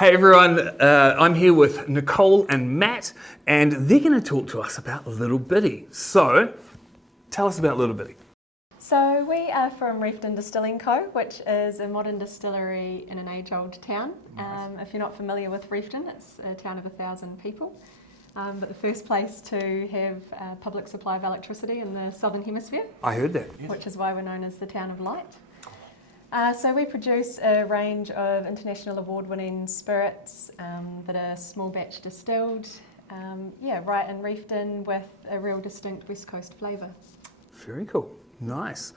Hey everyone, I'm here with Nicole and Matt, and they're going to talk to us about Little Biddy. So, tell us about Little Biddy. So we are from Reefton Distilling Co., which is a modern distillery in an age-old town. Nice. If you're not familiar with Reefton, it's a town of 1,000 people. But the first place to have public supply of electricity in the Southern Hemisphere. I heard that. Yes. Which is why we're known as the Town of Light. So we produce a range of international award-winning spirits that are small batch distilled, right in Reefton with a real distinct West Coast flavour. Very cool. Nice.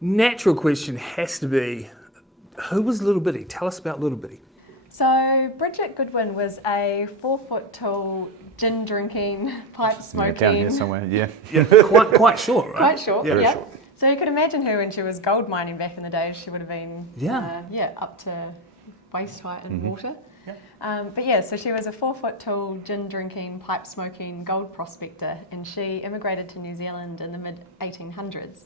Natural question has to be, who was Little Biddy? Tell us about Little Biddy. So Bridget Goodwin was a 4-foot tall, gin drinking, pipe smoking. Down here somewhere, yeah. Quite short, right? Quite short, Yeah. yeah. Short. So you could imagine her when she was gold mining back in the day. She would have been, up to waist height in water. Yeah. So she was a 4-foot tall, gin drinking, pipe smoking gold prospector, and she immigrated to New Zealand in the mid 1800s.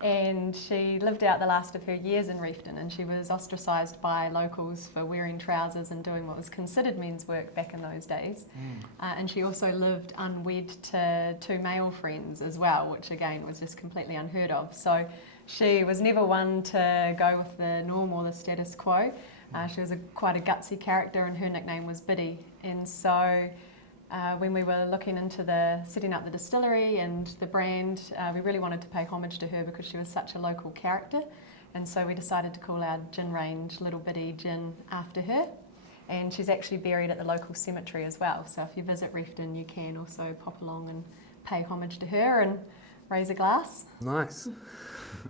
And she lived out the last of her years in Reefton, and she was ostracised by locals for wearing trousers and doing what was considered men's work back in those days. And she also lived unwed to 2 male friends as well, which again was just completely unheard of. So she was never one to go with the norm or the status quo. She was quite a gutsy character, and her nickname was Biddy. And so when we were looking into setting up the distillery and the brand, we really wanted to pay homage to her because she was such a local character. And so we decided to call our gin range Little Biddy Gin after her. And she's actually buried at the local cemetery as well. So if you visit Reefton, you can also pop along and pay homage to her and raise a glass. Nice.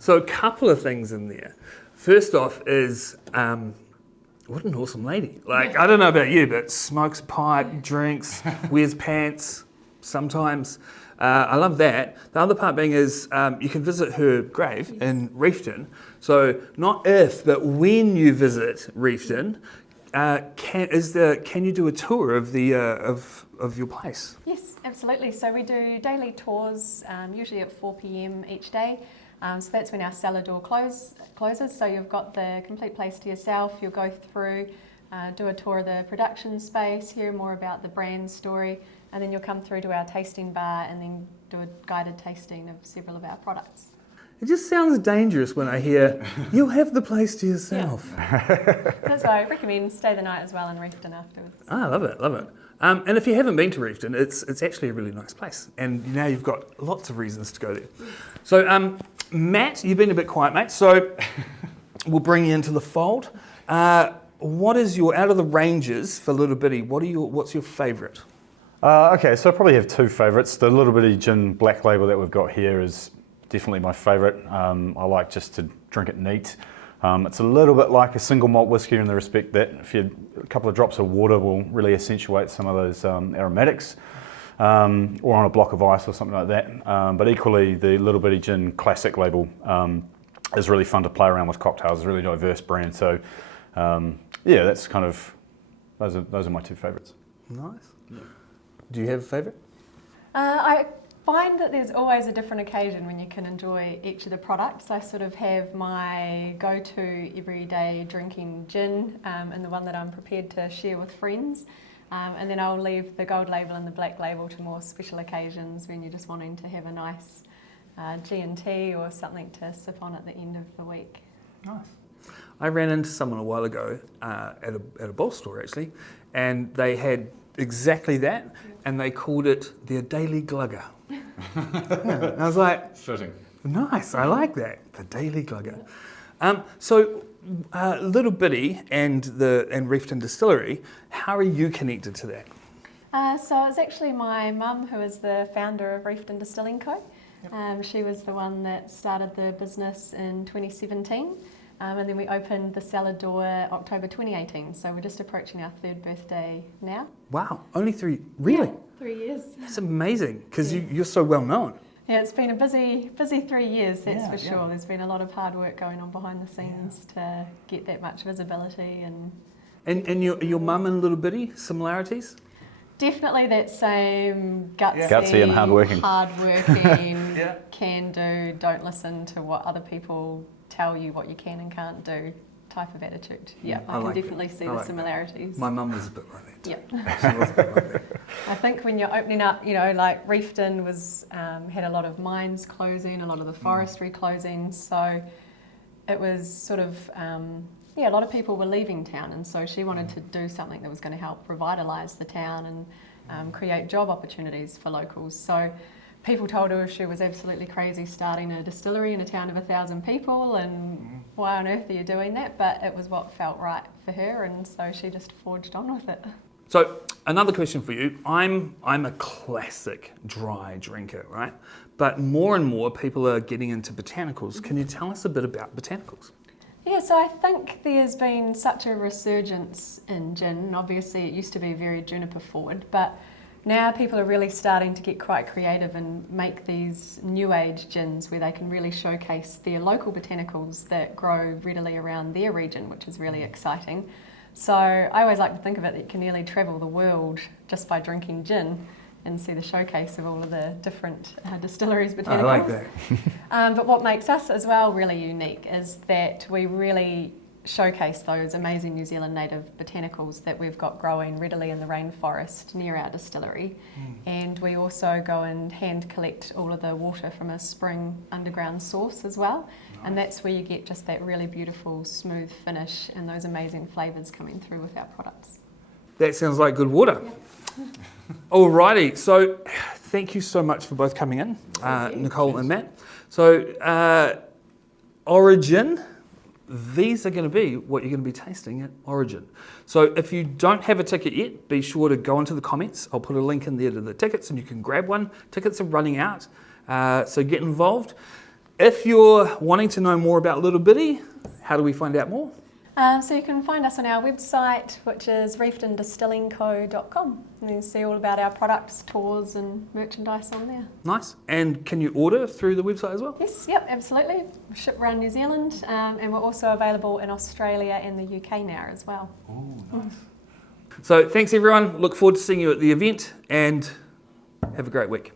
So a couple of things in there. First off is, what an awesome lady. Like, I don't know about you, but smokes a pipe, drinks, wears pants sometimes. I love that. The other part being is you can visit her grave in Reefton. So not if, but when you visit Reefton, can you do a tour of the of your place? Yes, absolutely. So we do daily tours, usually at 4 p.m. each day. So that's when our cellar door closes. So you've got the complete place to yourself. You'll go through, do a tour of the production space, hear more about the brand story, and then you'll come through to our tasting bar and then do a guided tasting of several of our products. It just sounds dangerous when I hear, you'll have the place to yourself. Yeah. That's why I recommend stay the night as well in Reefton afterwards. I love it, love it. And if you haven't been to Reefton, it's actually a really nice place. And now you've got lots of reasons to go there. So Matt, you've been a bit quiet, mate, so we'll bring you into the fold. What is out of the ranges for Little Biddy, what's your favourite? Okay, so I probably have 2 favourites. The Little Biddy Gin Black Label that we've got here is definitely my favourite. I like just to drink it neat. It's a little bit like a single malt whiskey in the respect that a couple of drops of water will really accentuate some of those aromatics, or on a block of ice or something like that. But equally, the Little Biddy Gin Classic label is really fun to play around with cocktails. It's a really diverse brand. So that's kind of, those are my 2 favourites. Nice. Yeah. Do you have a favourite? I find that there's always a different occasion when you can enjoy each of the products. I sort of have my go-to everyday drinking gin and the one that I'm prepared to share with friends. And then I'll leave the gold label and the black label to more special occasions when you're just wanting to have a nice G&T or something to sip on at the end of the week. Nice. I ran into someone a while ago at a bottle store actually, and they had exactly that, and they called it their daily glugger. And I was like, Fitting. Nice, I like that, the daily glugger. So Little Biddy and Reefton Distillery, how are you connected to that? So it's actually my mum who is the founder of Reefton Distilling Co. She was the one that started the business in 2017. And then we opened the cellar door October 2018, so we're just approaching our 3rd birthday now. Wow, only 3, really? Yeah, 3 years. That's amazing, because you're so well known. Yeah, it's been a busy 3 years, that's for sure. There's been a lot of hard work going on behind the scenes to get that much visibility. And your mum and Little Biddy, similarities? Definitely that same gutsy and hardworking, can do, don't listen to what other people tell you what you can and can't do type of attitude. Yeah, I I can like definitely that. see I the like that. similarities. My mum was a bit like that. Yeah. She was a bit like that. I think when you're opening up, you know, like Reefton was had a lot of mines closing, a lot of the forestry closing, so it was sort of a lot of people were leaving town, and so she wanted to do something that was going to help revitalise the town and create job opportunities for locals. So people told her she was absolutely crazy starting a distillery in a town of 1,000 people, and why on earth are you doing that? But it was what felt right for her, and so she just forged on with it. So another question for you. I'm a classic dry drinker, right? But more and more people are getting into botanicals. Can you tell us a bit about botanicals? Yeah, so I think there's been such a resurgence in gin. Obviously, it used to be very juniper forward, but now people are really starting to get quite creative and make these new age gins where they can really showcase their local botanicals that grow readily around their region, which is really exciting. So I always like to think of it that you can nearly travel the world just by drinking gin and see the showcase of all of the different distilleries' botanicals. I like that. But what makes us as well really unique is that we really showcase those amazing New Zealand native botanicals that we've got growing readily in the rainforest near our distillery. And we also go and hand collect all of the water from a spring underground source as well. And that's where you get just that really beautiful smooth finish and those amazing flavours coming through with our products. That sounds like good water. Yeah. Alrighty, so thank you so much for both coming in, Nicole and Matt. So Origin, these are going to be what you're going to be tasting at Origin. So if you don't have a ticket yet, be sure to go into the comments. I'll put a link in there to the tickets and you can grab one. Tickets are running out, so get involved. If you're wanting to know more about Little Biddy, how do we find out more? So you can find us on our website, which is reeftondistillingco.com. And you can see all about our products, tours and merchandise on there. Nice. And can you order through the website as well? Yes, yep, absolutely. We ship around New Zealand, and we're also available in Australia and the UK now as well. Oh, nice. So thanks everyone. Look forward to seeing you at the event and have a great week.